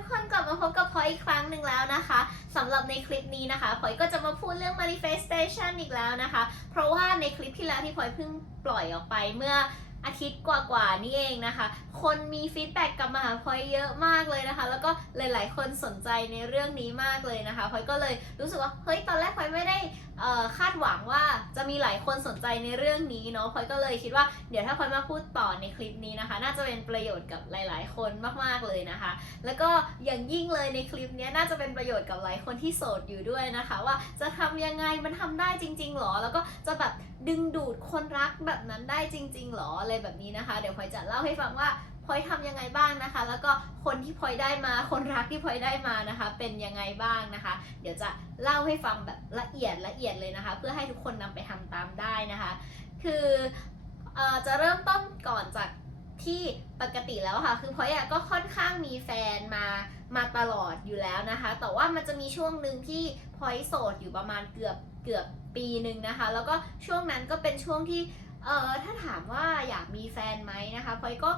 ทุกคนกลับมาพบกับพลอยอีกครั้งหนึ่งแล้วนะคะสำหรับในคลิปนี้นะคะพลอยก็จะมาพูดเรื่อง manifestation อีกแล้วนะคะ เพราะว่าในคลิปที่แล้วที่พลอยเพิ่งปล่อยออกไปเมื่อ อาทิตย์กว่าๆนี่เองนะคะ คนมีฟีดแบ็กกลับมาหาพลอยเยอะมากเลยนะคะ แล้วก็หลายๆ คนสนใจในเรื่องนี้มากเลยนะคะพลอยก็เลยรู้สึกว่าเฮ้ยตอนแรกพลอยไม่ได้คาดหวังว่าจะมีหลายคนสนใจในเรื่องนี้เนาะพลอยก็เลยคิดว่าเดี๋ยวถ้าพลอยมาพูดต่อในคลิปนี้นะคะ น่าจะเป็นประโยชน์กับหลาย ๆ คนมากๆเลยนะคะ แล้วก็อย่างยิ่งเลยในคลิปนี้น่าจะเป็นประโยชน์กับหลายคนที่โสดอยู่ด้วยนะคะ ว่าจะทำยังไงมันทำได้จริงๆหรอ แล้วก็จะแบบ ดึงดูดคนรักแบบนั้นได้จริง ๆหรออะไรแบบนี้นะคะ เดี๋ยวพลอยจะเล่าให้ฟังว่าพลอยทำยังไงบ้างนะคะ แล้วก็คนที่พลอยได้มาคนรักที่พลอยได้มานะคะ เป็นยังไงบ้างนะคะ เดี๋ยวจะเล่าให้ฟังแบบละเอียดละเอียดเลยนะคะ เพื่อให้ทุกคนนำไปทำตามได้นะคะ คืออจะเริ่มต้นก่อนจากที่ปกติแล้วค่ะ คือพลอยก็ค่อนข้างมีแฟนมามาตลอดอยู่แล้วนะคะ แต่ว่ามันจะมีช่วงหนึ่งที่พลอยโสดอยู่ประมาณเกือบเกือบ ปีหนึ่งนะคะ แล้วก็ช่วงนั้นก็เป็นช่วงที่เอ่อถ้าถามว่าอยากมีแฟนไหมนะคะพลอยก็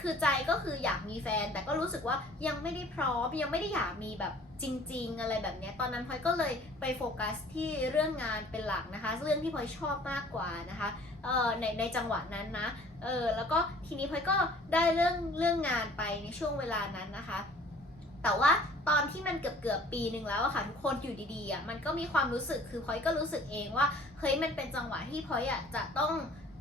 คือใจก็คืออยากมีแฟน แต่ก็รู้สึกว่ายังไม่ได้พร้อมยังไม่ได้อยากมีแบบจริง ๆ อะไรแบบนี้ตอนนั้นพลอยก็เลยไปโฟกัสที่เรื่องงานเป็นหลักนะคะ เรื่องที่พลอยชอบมากกว่านะคะเอ่อในในจังหวะนั้นนะเออแล้วก็ทีนี้พลอยก็ได้เรื่องเรื่องงานไปในช่วงเวลานั้นนะคะ แต่ว่าตอนที่มันเกือบเกือบๆปีหนึ่งแล้วอะค่ะทุกคนอยู่ดีๆอะมันก็มีความรู้สึกคือพลอยก็รู้สึกเองว่าเฮ้ยมันเป็นจังหวะที่พลอยอะจะต้อง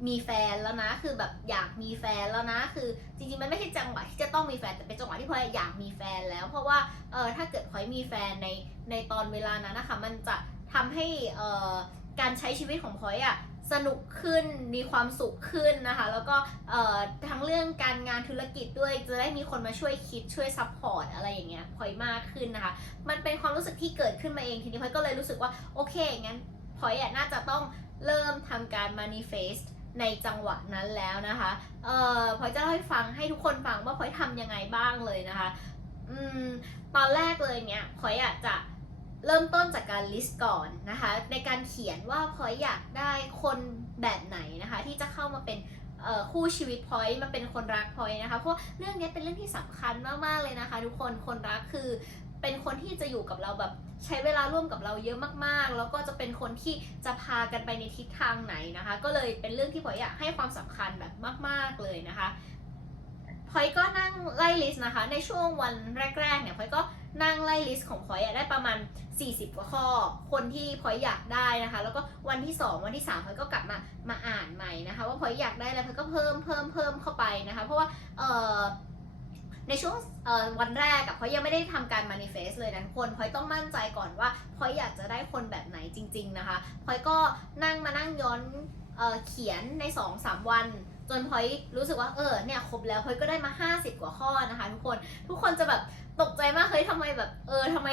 มีแฟนแล้วนะ คือแบบอยากมีแฟนแล้วนะ คือจริงๆ มันไม่ใช่จังหวะที่จะต้องมีแฟน แต่เป็นจังหวะที่พลอยอยากมีแฟนแล้ว เพราะว่า เออถ้าเกิดพลอยมีแฟนในในตอนเวลานั้นนะคะ มันจะทำให้ เออการใช้ชีวิตของพลอยอะ สนุกขึ้นมีความสุขขึ้นนะคะ แล้วก็ทั้งเรื่องการงานธุรกิจด้วยจะได้มีคนมาช่วยคิดช่วยซัพพอร์ตอะไรอย่างเงี้ยพอยมากขึ้นนะคะ มันเป็นความรู้สึกที่เกิดขึ้นมาเองทีนี้พอยก็เลยรู้สึกว่าโอเคงั้นพอยน่าจะต้องเริ่มทำการ manifest ในจังหวะนั้นแล้วนะคะ เอ่อพอยจะเล่าให้ฟังให้ทุกคนฟังว่าพอยทำยังไงบ้างเลยนะคะ อืม ตอนแรกเลยเนี่ยพอยอะจะ เริ่มต้นจากการ list ก่อนนะคะ ในการเขียนว่าพลอยอยากได้คนแบบไหนนะคะ ที่จะเข้ามาเป็นคู่ชีวิตพลอยมาเป็นคนรักพลอยนะคะเพราะเรื่องนี้เป็นเรื่องที่สำคัญมากๆเลยนะคะ ทุกคนคนรักคือเป็นคนที่จะอยู่กับเราแบบใช้เวลาร่วมกับเราเยอะมากๆ แล้วก็จะเป็นคนที่จะพากันไปในทิศทางไหนนะคะ ก็เลยเป็นเรื่องที่พลอยอยากให้ความสำคัญแบบมาก ๆเลยนะคะพลอยก็นั่งไล่ลิสต์นะคะ ในช่วงวันแรกๆเนี่ยพลอยก็ นั่งไล่ลิสต์ของพอยได้ประมาณ 40 กว่าข้อ คนที่พอยอยากได้นะคะ แล้วก็วันที่ 2 วันที่3พอยก็กลับมามาอ่านใหม่นะคะ ว่าพอยอยากได้อะไรพอยก็เพิ่มเพิ่มเพิ่มเข้าไปนะคะ เพราะว่าเออในช่วงวันแรกอะพอยยังไม่ได้ทำการ manifest เลยนะทุกคนพอยต้องมั่นใจก่อนว่าพอยอยากจะได้คนแบบไหนจริง ๆนะคะพอยก็นั่งมานั่งย้อนเออเขียนใน 2-3 วันจนพอยรู้สึกว่าเออเนี่ยครบแล้วพอยก็ได้มา 50 กว่าข้อนะคะ ทุกคนทุกคนจะแบบ ตกใจมากเฮ้ยทำไมแบบ เออทำไม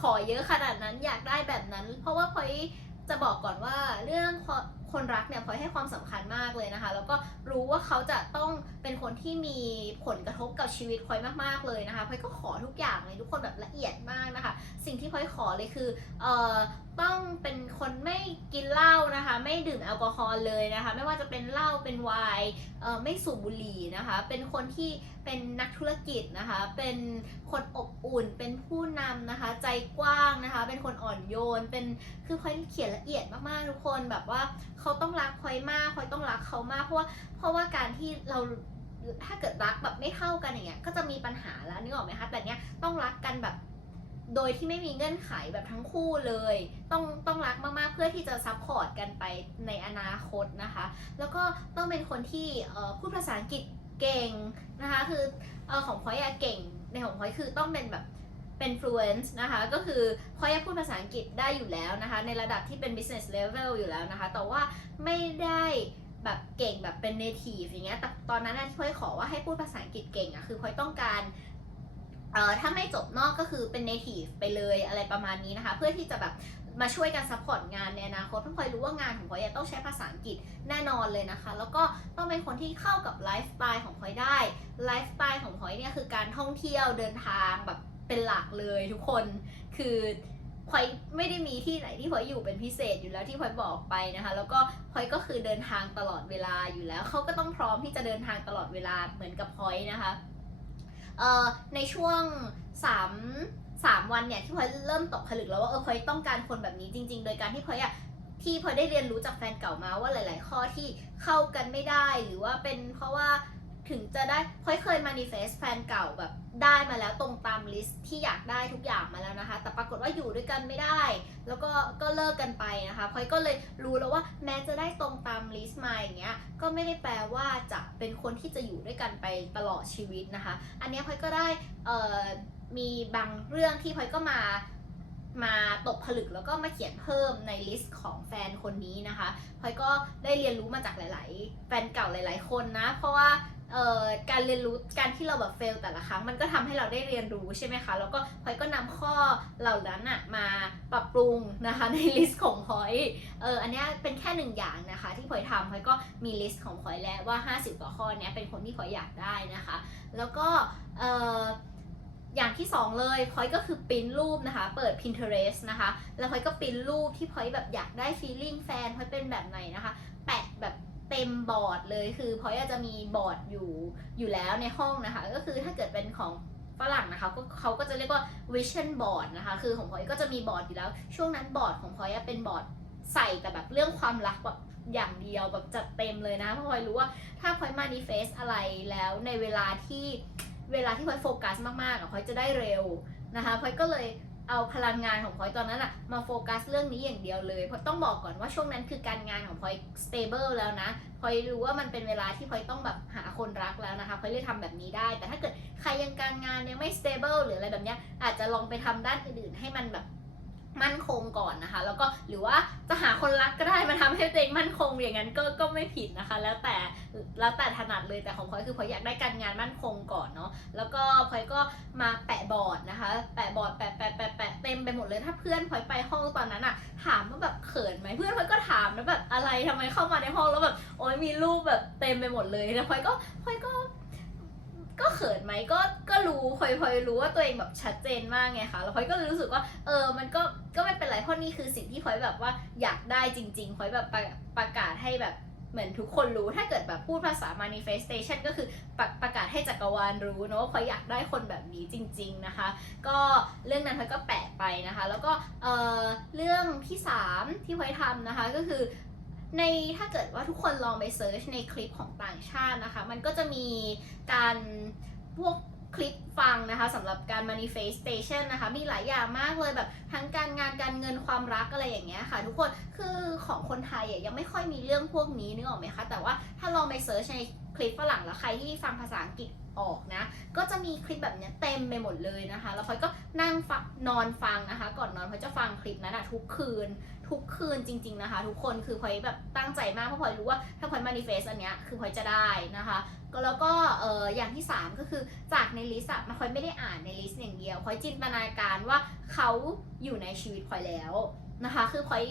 ขอเยอะขนาดนั้นอยากได้แบบนั้น เพราะว่าพลอยจะบอกก่อนว่าเรื่องคนรักเนี่ยพลอยให้ความสำคัญมากเลยนะคะ แล้วก็รู้ว่าเขาจะต้องเป็นคนที่มีผลกระทบกับชีวิตพลอยมากๆเลยนะคะพลอยก็ขอทุกอย่างเลยทุกคนแบบละเอียดมากนะคะ สิ่งที่พลอยขอเลยคือเอ่อต้องเป็นคนไม่กินเหล้านะคะ ไม่ดื่มแอลกอฮอล์เลยนะคะ ไม่ว่าจะเป็นเหล้าเป็นไวน์ไม่สูบบุหรี่นะคะ เป็นคนที่เป็นนักธุรกิจนะคะ เป็นคนอบอุ่น เป็นผู้นำนะคะ ใจกว้างนะคะ เป็นคนอ่อนโยน เป็นคือพอยเขียนละเอียดมากๆทุกคนแบบว่าเขาต้องรักพอยมากพอยต้องรักเขามากเพราะว่าเพราะว่าการที่เราถ้าเกิดรักแบบไม่เท่ากันอย่างเงี้ยก็จะมีปัญหาแล้วนึกออกไหมคะแต่เนี้ยต้องรักกันแบบ โดยที่ไม่มีเงื่อนไขแบบทั้งคู่เลย ต้องต้องรักมากๆเพื่อที่จะซัพพอร์ตกันไปในอนาคตนะคะ แล้วก็ต้องเป็นคนที่พูดภาษาอังกฤษเก่งนะคะคืออของพอยอะเก่งในของพอยคือต้องเป็นแบบเป็น fluent นะคะก็คือพอยอะพูดภาษาอังกฤษได้อยู่แล้วนะคะ ในระดับที่เป็น business level อยู่แล้วนะคะ แต่ว่าไม่ได้แบบเก่งแบบเป็น native อย่างเงี้ยแต่ตอนนั้นที่พอยขอว่าให้พูดภาษาอังกฤษเก่งอะคือพอยต้องการ เอ่อถ้าไม่จบนอกก็คือเป็น native ไปเลยอะไรประมาณนี้นะคะ เพื่อที่จะแบบมาช่วยกันซัพพอร์ตงานในอนาคตเพราะพลอยรู้ว่างานของพลอยต้องใช้ภาษาอังกฤษแน่นอนเลยนะคะ แล้วก็ต้องเป็นคนที่เข้ากับไลฟ์สไตล์ของพลอยได้ไลฟ์สไตล์ของพลอยเนี่ยคือการท่องเที่ยวเดินทางแบบเป็นหลักเลยทุกคนคือพลอยไม่ได้มีที่ไหนที่พลอยอยู่เป็นพิเศษอยู่แล้วที่พลอยบอกไปนะคะ แล้วก็พลอยก็คือเดินทางตลอดเวลาอยู่แล้วเขาก็ต้องพร้อมที่จะเดินทางตลอดเวลาเหมือนกับพลอยนะคะ เอ่อในช่วงสามสามวันเนี่ยที่พลอยเริ่มตกผลึกแล้วว่าเออพลอยต้องการคนแบบนี้จริง ๆ โดยการที่พลอยอะที่พลอยได้เรียนรู้จากแฟนเก่ามาว่าหลาย ๆ ข้อที่เข้ากันไม่ได้หรือว่าเป็นเพราะว่า ถึงจะได้พลอยเคย manifest แฟนเก่าแบบได้มาแล้วตรงตามลิสต์ที่อยากได้ทุกอย่างมาแล้วนะคะ แต่ปรากฏว่าอยู่ด้วยกันไม่ได้ แล้วก็ก็เลิกกันไปนะคะพลอยก็เลยรู้แล้วว่าแม้จะได้ตรงตามลิสต์มาอย่างเงี้ยก็ไม่ได้แปลว่าจะเป็นคนที่จะอยู่ด้วยกันไปตลอดชีวิตนะคะ อันนี้ยพอยก็ได้มีบางเรื่องที่พลอยก็มามาตกผลึกแล้วก็มาเขียนเพิ่มในลิสต์ของแฟนคนนี้นะคะพลอยก็ได้เรียนรู้มาจากหลาย ๆ แฟนเก่าหลาย ๆ คนนะ เพราะว่า เอ่อการเรียนรู้การที่เราแบบเฟลแต่ละครั้งมันก็ทำให้เราได้เรียนรู้ใช่ไหมคะ แล้วก็พลอยก็นำข้อเหล่านั้นอะมาปรับปรุงนะคะในลิสต์ของพลอยเอออันนี้เป็นแค่หนึ่งอย่างนะคะ ที่พลอยทำพลอยก็มีลิสต์ของพลอยแล้วว่า 50กว่าข้อเนี้ยเป็นคนที่พลอยอยากได้นะคะ แล้วก็เอ่ออย่างที่สองเลยพลอยก็คือปริ้นรูปนะคะ เปิด Pinterest นะคะ แล้วพลอยก็ปริ้นรูปที่พลอยแบบอยากได้ feeling แฟนพลอยเป็นแบบไหนนะคะ แปะแบบ เต็มบอร์ดเลยคือพอยาจะมีบอร์ดอยู่อยู่แล้วในห้องนะคะ ก็คือถ้าเกิดเป็นของฝรั่งนะคะก็เขาก็จะเรียกว่า vision board นะคะ คือของพอยก็จะมีบอร์ดอยู่แล้ว ช่วงนั้นบอร์ดของพอยเป็นบอร์ดใส่แต่แบบเรื่องความรักแบบอย่างเดียวแบบจัดเต็มเลยนะเพราะพอยรู้ว่าถ้าพอย manifest อะไรแล้วในเวลาที่เวลาที่พอยโฟกัสมากๆอะพอยจะได้เร็วนะคะพอยก็เลย เอาพลังงานของพลอยตอนนั้นอะมาโฟกัสเรื่องนี้อย่างเดียวเลยเพราะต้องบอกก่อนว่าช่วงนั้นคือการงานของพลอยสเตเบิลแล้วนะพลอยรู้ว่ามันเป็นเวลาที่พลอยต้องแบบหาคนรักแล้วนะคะพลอยเลยทำแบบนี้ได้ แต่ถ้าเกิดใครยังการงานยังไม่สเตเบิลหรืออะไรแบบเนี้ยอาจจะลองไปทำด้านอื่นๆให้มันแบบ มั่นคงก่อนนะคะ แล้วก็หรือว่าจะหาคนรักก็ได้มาทำให้ตัวเองมั่นคงอย่างนั้นก็ก็ไม่ผิดนะคะ แล้วแต่แล้วแต่ถนัดเลยแต่ของพลอยคือพลอยอยากได้การงานมั่นคงก่อนเนาะแล้วก็พลอยก็มาแปะบอร์ดนะคะ แปะบอร์ดแปะแปะแปะแปะเต็มไปหมดเลยถ้าเพื่อนพลอยไปห้องตอนนั้นอะถามว่าแบบเขินไหมเพื่อนพลอยก็ถามนะแบบอะไรทำไมเข้ามาในห้องแล้วแบบโอ้ยมีรูปแบบเต็มไปหมดเลยแล้วพลอยก็พลอยก็ ก็เขินไหมก็ก็รู้พลอยพลอยรู้ว่าตัวเองแบบชัดเจนมากไงคะแล้วพลอยก็รู้สึกว่าเออมันก็ก็ไม่เป็นไรเพราะนี่คือสิ่งที่พลอยแบบว่าอยากได้จริงๆพลอยแบบประประกาศให้แบบเหมือนทุกคนรู้ถ้าเกิดแบบพูดภาษา manifestation ก็คือประประกาศให้จักรวาลรู้เนอะว่าพลอยอยากได้คนแบบนี้จริง ๆนะคะ ก็เรื่องนั้นพลอยก็แปะไปนะคะ แล้วก็เออเรื่องที่ 3 ที่พลอยทำนะคะก็คือ ในถ้าเกิดว่าทุกคนลองไปเซิร์ชในคลิปของต่างชาตินะคะ มันก็จะมีการพวกคลิปฟังนะคะสำหรับการ manifestation นะคะ มีหลายอย่างมากเลยแบบทั้งการงานการเงินความรักอะไรอย่างเงี้ยค่ะ ทุกคนคือของคนไทยยังไม่ค่อยมีเรื่องพวกนี้นึกออกไหมคะแต่ว่าถ้าลองไปเซิร์ชในคลิปฝรั่งแล้วใครที่ฟังภาษาอังกฤษออกนะ ก็จะมีคลิปแบบนี้เต็มไปหมดเลยนะคะ แล้วพลอยก็นั่งฟังนอนฟังนะคะ ก่อนนอนพลอยจะฟังคลิปนั้นอะทุกคืน ทุกคืนจริง ๆนะคะ ทุกคนคือพลอยแบบตั้งใจมากเพราะพลอยรู้ว่าถ้าพลอย manifest อันเนี้ยคือพลอยจะได้นะคะก็แล้วก็เอออย่างที่ 3 ก็คือจากในลิสต์อะมันพลอยไม่ได้อ่านในลิสต์อย่างเดียวพลอยจินตนาการว่าเขาอยู่ในชีวิตพลอยแล้วนะคะ คือพลอย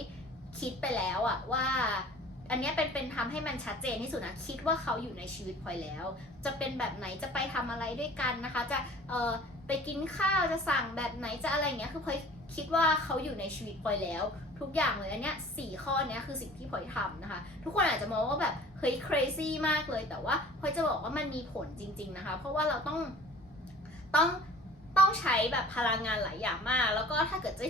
คิดไปแล้วอะว่าอันนี้เป็นเป็นทำให้มันชัดเจนที่สุดนะคิดว่าเขาอยู่ในชีวิตพลอยแล้ว จะเป็นแบบไหนจะไปทำอะไรด้วยกันนะคะ จะเออไปกินข้าวจะสั่งแบบไหนจะอะไรเงี้ยคือพลอยคิดว่าเขาอยู่ในชีวิตพลอยแล้ว ทุกอย่างเลยอันเนี้ยสี่ข้อเนี้ยคือสิ่งที่พลอยทำนะคะ ทุกคนอาจจะมองว่าแบบเฮ้ย crazy มากเลย แต่ว่าพลอยจะบอกว่ามันมีผลจริง ๆนะคะ เพราะว่าเราต้องต้องต้องใช้แบบพลังงานหลายอย่างมาก แล้วก็ถ้าเกิดจะ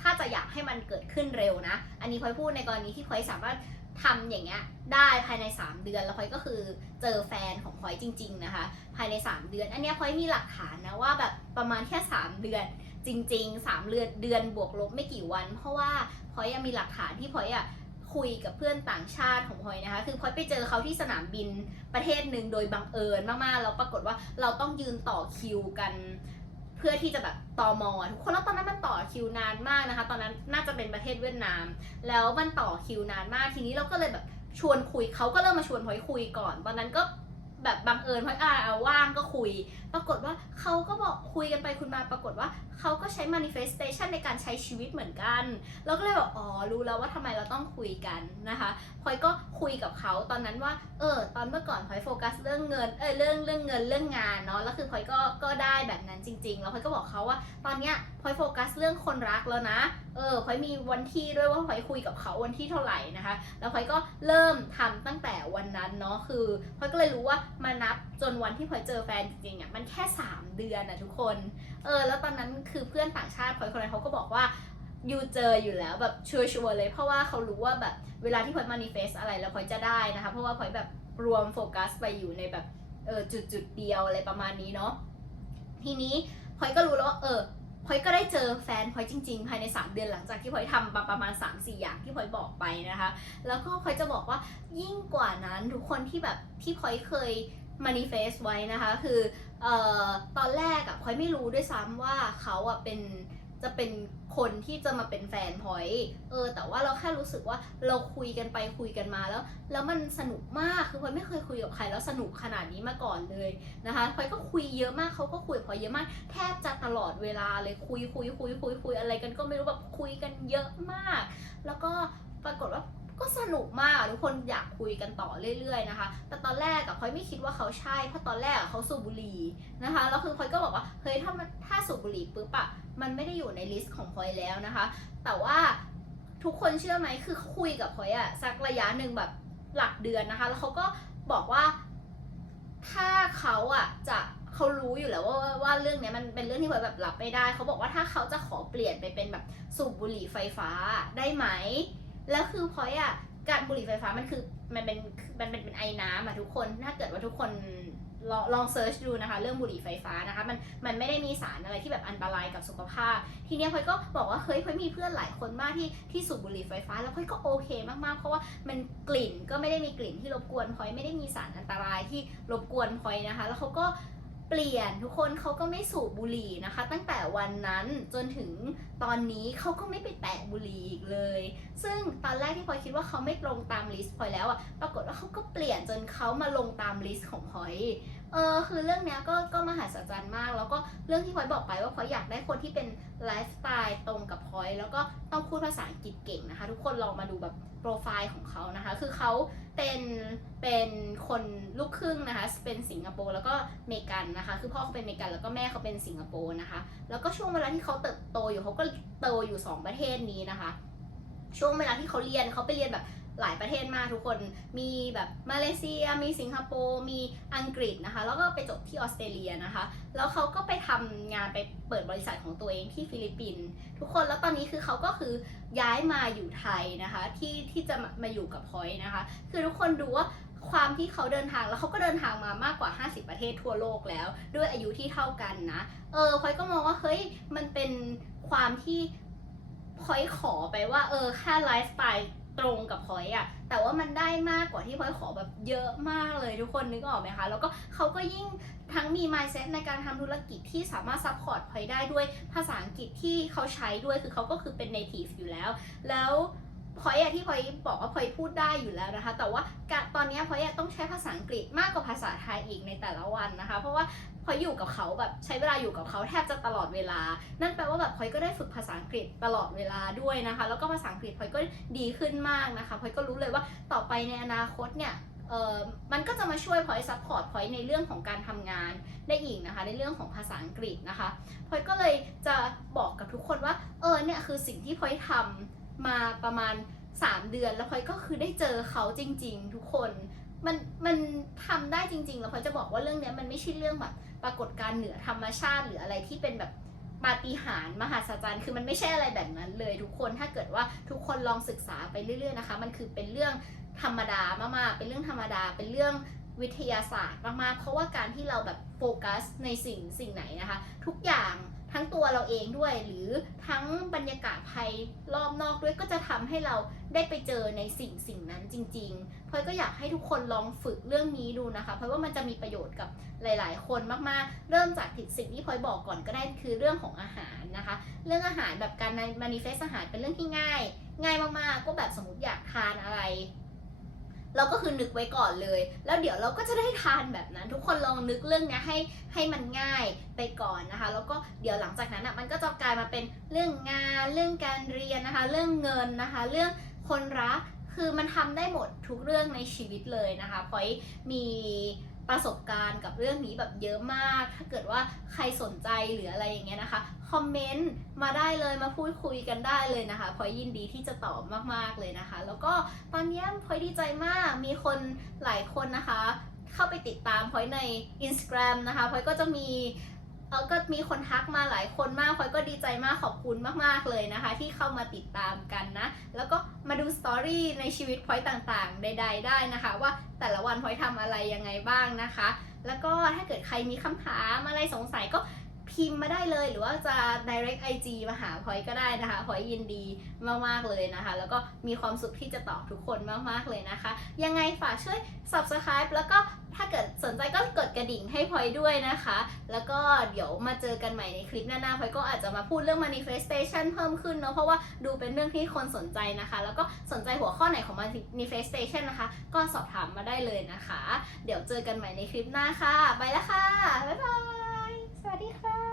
ถ้าจะอยากให้มันเกิดขึ้นเร็วนะ อันนี้พลอยพูดในกรณีที่พลอยสามารถทำอย่างเงี้ยได้ภายใน 3 เดือนแล้วพลอยก็คือเจอแฟนของพลอยจริง ๆ นะคะ ภายใน 3 เดือน อันเนี้ยพลอยมีหลักฐานนะว่าแบบประมาณแค่ 3 เดือน จริง ๆ 3 เดือนเดือนบวกลบไม่กี่วัน เพราะว่าพอยยังมีหลักฐานที่พอยอะคุยกับเพื่อนต่างชาติของพลอยนะคะ คือพลอยไปเจอเขาที่สนามบินประเทศหนึ่งโดยบังเอิญมากๆ แล้วปรากฏว่าเราต้องยืนต่อคิวกัน เพื่อที่จะแบบตอมอทุกคนแล้วตอนนั้นมันต่อคิวนานมากนะคะ ตอนนั้นน่าจะเป็นประเทศเวียดนาม แล้วมันต่อคิวนานมาก ทีนี้เราก็เลยแบบชวนคุยเขาก็เริ่มมาชวนพลอยคุยก่อน ตอนนั้นก็ แบบบังเอิญพลอยอ่าว่างก็คุย ปรากฏว่าเขาก็บอกคุยกันไปคุณมาปรากฏว่าเขาก็ใช้ manifestation ในการใช้ชีวิตเหมือนกัน เราก็เลยบอกอ๋อรู้แล้วว่าทำไมเราต้องคุยกันนะคะพลอยก็คุยกับเขาตอนนั้นว่าเออตอนเมื่อก่อนพลอยโฟกัสเรื่องเงินเออเรื่องเรื่องเงินเรื่องงานเนาะแล้วคือพลอยก็ก็ได้แบบนั้นจริง ๆ แล้วพลอยก็บอกเขาว่า ตอนเนี้ยพลอยโฟกัสเรื่องคนรักแล้วนะ เออพลอยมีวันที่ด้วยว่าพลอยคุยกับเขาวันที่เท่าไหร่นะคะ แล้วพลอยก็เริ่มทำตั้งแต่วันนั้นเนาะคือพลอยก็เลยรู้ว่ามานับจนวันที่พลอยเจอแฟนจริงๆอะมันแค่ 3 เดือนอะทุกคนเออแล้วตอนนั้นคือเพื่อนต่างชาติพลอยคนนั้นเขาก็บอกว่ายูเจออยู่แล้วแบบชัวร์ๆเลย เพราะว่าเขารู้ว่าแบบเวลาที่พลอยมานิเฟสอะไรแล้วพลอยจะได้นะคะ เพราะว่าพลอยแบบรวมโฟกัสไปอยู่ในแบบเออจุดจุดๆเดียวอะไรประมาณนี้เนาะทีนี้พลอยก็รู้แล้วว่าเออ พอยก็ได้เจอแฟนพอยจริง ๆ ภายใน 3 เดือนหลังจากที่พอยทำประมาณ 3-4 อย่างที่พอยบอกไปนะคะ แล้วก็พอยจะบอกว่ายิ่งกว่านั้นทุกคนที่แบบที่พอยเคยมานิเฟสไว้นะคะ คือออตอนแรกอะพอยไม่รู้ด้วยซ้ำว่าเขาอะเป็น จะเป็นคนที่จะมาเป็นแฟนพอยเออ แต่ว่าเราแค่รู้สึกว่าเราคุยกันไปคุยกันมาแล้ว แล้วมันสนุกมากคือพอยไม่เคยคุยกับใครแล้วสนุกขนาดนี้มาก่อนเลยนะคะพอยก็คุยเยอะมากเขาก็คุยกับพอยเยอะมาก แทบจะตลอดเวลาเลยคุยคุยคุยคุยคุยอะไรกันก็ไม่รู้แบบคุยกันเยอะมาก แล้วก็ นุกมากทุกคนอยากคุยกันต่อเรื่อยๆนะคะ แต่ตอนแรกอะพลอยไม่คิดว่าเขาใช่ เพราะตอนแรกเขาสูบบุหรี่นะคะ แล้วคือพลอยก็บอกว่า เฮ้ย ถ้ามันถ้าสูบบุหรี่ปุ๊บอะมันไม่ได้อยู่ในลิสต์ของพลอยแล้วนะคะ แต่ว่าทุกคนเชื่อไหม คือเขาคุยกับพลอยอะสักระยะหนึ่งแบบหลักเดือนนะคะ แล้วเขาก็บอกว่า ถ้าเขาอะจะเขารู้อยู่แล้วว่าว่าว่าเรื่องเนี้ยมันเป็นเรื่องที่พลอยแบบรับไม่ได้ เขาบอกว่าถ้าเขาจะขอเปลี่ยนไปเป็นแบบสูบบุหรี่ไฟฟ้าได้ไหมแล้วคือพลอยอะ การบุหรี่ไฟฟ้ามันคือมันเป็นมันเป็นเป็นไอ้น้ำอะทุกคน ถ้าเกิดว่าทุกคนลองลองเซิร์ชดูนะคะเรื่องบุหรี่ไฟฟ้านะคะมันมันไม่ได้มีสารอะไรที่แบบอันตรายกับสุขภาพ ทีเนี้ยพลอยก็บอกว่าเฮ้ยพลอยมีเพื่อนหลายคนมากที่ที่สูบบุหรี่ไฟฟ้า แล้วพลอยก็โอเคมากๆ เพราะว่ามันกลิ่นก็ไม่ได้มีกลิ่นที่รบกวนพลอยไม่ได้มีสารอันตรายที่รบกวนพลอยนะคะ แล้วเขาก็ เปลี่ยนทุกคนเขาก็ไม่สูบบุหรี่นะคะ ตั้งแต่วันนั้นจนถึงตอนนี้เขาก็ไม่ไปแตะบุหรี่อีกเลย ซึ่งตอนแรกที่พลอยคิดว่าเขาไม่ตรงตามลิสต์พลอยแล้วอะปรากฏว่าเขาก็เปลี่ยนจนเขามาลงตามลิสต์ของพลอยเออคือเรื่องนี้ก็ก็มหัศจรรย์มาก แล้วก็เรื่องที่พลอยบอกไปว่าพลอยอยากได้คนที่เป็นไลฟ์สไตล์ตรงกับพลอยแล้วก็ต้องพูดภาษาอังกฤษเก่งนะคะ ทุกคนลองมาดูแบบโปรไฟล์ของเขานะคะ คือเขา เป็นเป็นคนลูกครึ่งนะคะ เป็นสิงคโปร์แล้วก็เมกันนะคะ คือพ่อเขาเป็นเมกันแล้วก็แม่เขาเป็นสิงคโปร์นะคะ แล้วก็ช่วงเวลาที่เขาเติบโตอยู่เขาก็โตอยู่สองประเทศนี้นะคะ ช่วงเวลาที่เขาเรียนเขาไปเรียนแบบ หลายประเทศมากทุกคน มีแบบมาเลเซีย มีสิงคโปร์ มีอังกฤษนะคะ แล้วก็ไปจบที่ออสเตรเลียนะคะ แล้วเขาก็ไปทำงานไปเปิดบริษัทของตัวเองที่ฟิลิปปินส์ทุกคน แล้วตอนนี้คือเขาก็คือย้ายมาอยู่ไทยนะคะที่ที่จะมาอยู่กับพอยนะคะ คือทุกคนดูว่าความที่เขาเดินทางแล้วเขาก็เดินทางมามากกว่า 50 ประเทศทั่วโลกแล้ว ด้วยอายุที่เท่ากันนะ เออพอยก็มองว่าเฮ้ยมันเป็นความที่พอยขอไปว่าเออค่าไลฟ์สไตล์ ตรงกับพอยอะแต่ว่ามันได้มากกว่าที่พอยขอแบบเยอะมากเลยทุกคนนึกออกไหมคะ แล้วก็เขาก็ยิ่งทั้งมี mindset ในการทำธุรกิจที่สามารถซัพพอร์ตพอยได้ด้วยภาษาอังกฤษที่เขาใช้ด้วยคือเขาก็คือเป็น native อยู่แล้ว แล้วพอยอะที่พอยบอกว่าพอยพูดได้อยู่แล้วนะคะ แต่ว่าตอนนี้พอยต้องใช้ภาษาอังกฤษมากกว่าภาษาไทยอีกในแต่ละวันนะคะ เพราะว่า พอยอยู่กับเขาแบบใช้เวลาอยู่กับเขาแทบจะตลอดเวลา นั่นแปลว่าแบบพลอยก็ได้ฝึกภาษาอังกฤษตลอดเวลาด้วยนะคะ แล้วก็ภาษาอังกฤษพลอยก็ดีขึ้นมากนะคะพลอยก็รู้เลยว่าต่อไปในอนาคตเนี่ยเออมันก็จะมาช่วยพอยซัพพอร์ตพอยในเรื่องของการทำงานได้อีกนะคะ ในเรื่องของภาษาอังกฤษนะคะพอยก็เลยจะบอกกับทุกคนว่า เออเนี่ยคือสิ่งที่พอยทำมาประมาณ 3 เดือน แล้วพอยก็คือได้เจอเขาจริง ๆ ทุกคน มันมันทำได้จริง ๆ แล้วพอยจะบอกว่าเรื่องเนี้ยมันไม่ใช่เรื่องแบบ ปรากฏการเหนือธรรมชาติหรืออะไรที่เป็นแบบปาฏิหาริย์มหัศจรรย์คือมันไม่ใช่อะไรแบบนั้นเลยทุกคนถ้าเกิดว่าทุกคนลองศึกษาไปเรื่อยๆนะคะ มันคือเป็นเรื่องธรรมดามากๆ เป็นเรื่องธรรมดา เป็นเรื่องวิทยาศาสตร์มากๆ เพราะว่าการที่เราแบบโฟกัสในสิ่งสิ่งไหนนะคะ ทุกอย่าง ทั้งตัวเราเองด้วย หรือทั้งบรรยากาศภายรอบนอกด้วยก็จะทำให้เราได้ไปเจอในสิ่งสิ่งนั้นจริงๆพลอยก็อยากให้ทุกคนลองฝึกเรื่องนี้ดูนะคะ เพราะว่ามันจะมีประโยชน์กับหลาย ๆ คนมากๆ เริ่มจากสิ่งที่พลอยบอกก่อนก็ได้คือเรื่องของอาหารนะคะ เรื่องอาหารแบบการ manifest อาหารเป็นเรื่องที่ง่าย ง่ายมากๆ ก็แบบสมมติอยากทานอะไร เราก็คือนึกไว้ก่อนเลย แล้วเดี๋ยวเราก็จะได้ทานแบบนั้น ทุกคนลองนึกเรื่องนี้ให้ให้มันง่ายไปก่อนนะคะ แล้วก็เดี๋ยวหลังจากนั้นอะมันก็จะกลายมาเป็นเรื่องงาน เรื่องการเรียนนะคะ เรื่องเงินนะคะ เรื่องคนรักคือมันทำได้หมดทุกเรื่องในชีวิตเลยนะคะพอยมี ประสบการณ์กับเรื่องนี้แบบเยอะมาก ถ้าเกิดว่าใครสนใจหรืออะไรอย่างเงี้ยนะคะคอมเมนต์มาได้เลยมาพูดคุยกันได้เลยนะคะพอยยินดีที่จะตอบมากๆเลยนะคะ แล้วก็ตอนเนี้ยพอยดีใจมากมีคนหลายคนนะคะ เข้าไปติดตามพอยใน Instagram นะคะพอยก็จะมี เออก็มีคนทักมาหลายคนมากพลอยก็ดีใจมากขอบคุณมากๆเลยนะคะ ที่เข้ามาติดตามกันนะ แล้วก็มาดูสตอรี่ในชีวิตพลอยต่างๆใดๆได้นะคะ ว่าแต่ละวันพลอยทำอะไรยังไงบ้างนะคะ แล้วก็ถ้าเกิดใครมีคำถามอะไรสงสัยก็ พิมพ์มาได้เลยหรือว่าจะ direct IG มาหาพอยก็ได้นะคะพอยยินดีมากๆเลยนะคะ แล้วก็มีความสุขที่จะตอบทุกคนมากๆเลยนะคะ ยังไงฝากช่วย subscribe แล้วก็ถ้าเกิดสนใจก็กดกระดิ่งให้พอยด้วยนะคะ แล้วก็เดี๋ยวมาเจอกันใหม่ในคลิปหน้าๆพอยก็อาจจะมาพูดเรื่อง manifestation เพิ่มขึ้นเนาะเพราะว่าดูเป็นเรื่องที่คนสนใจนะคะ แล้วก็สนใจหัวข้อไหนของ manifestation นะคะ ก็สอบถามมาได้เลยนะคะ เดี๋ยวเจอกันใหม่ในคลิปหน้าค่ะ ไปแล้วค่ะบ๊ายบาย วัสดีค่ะ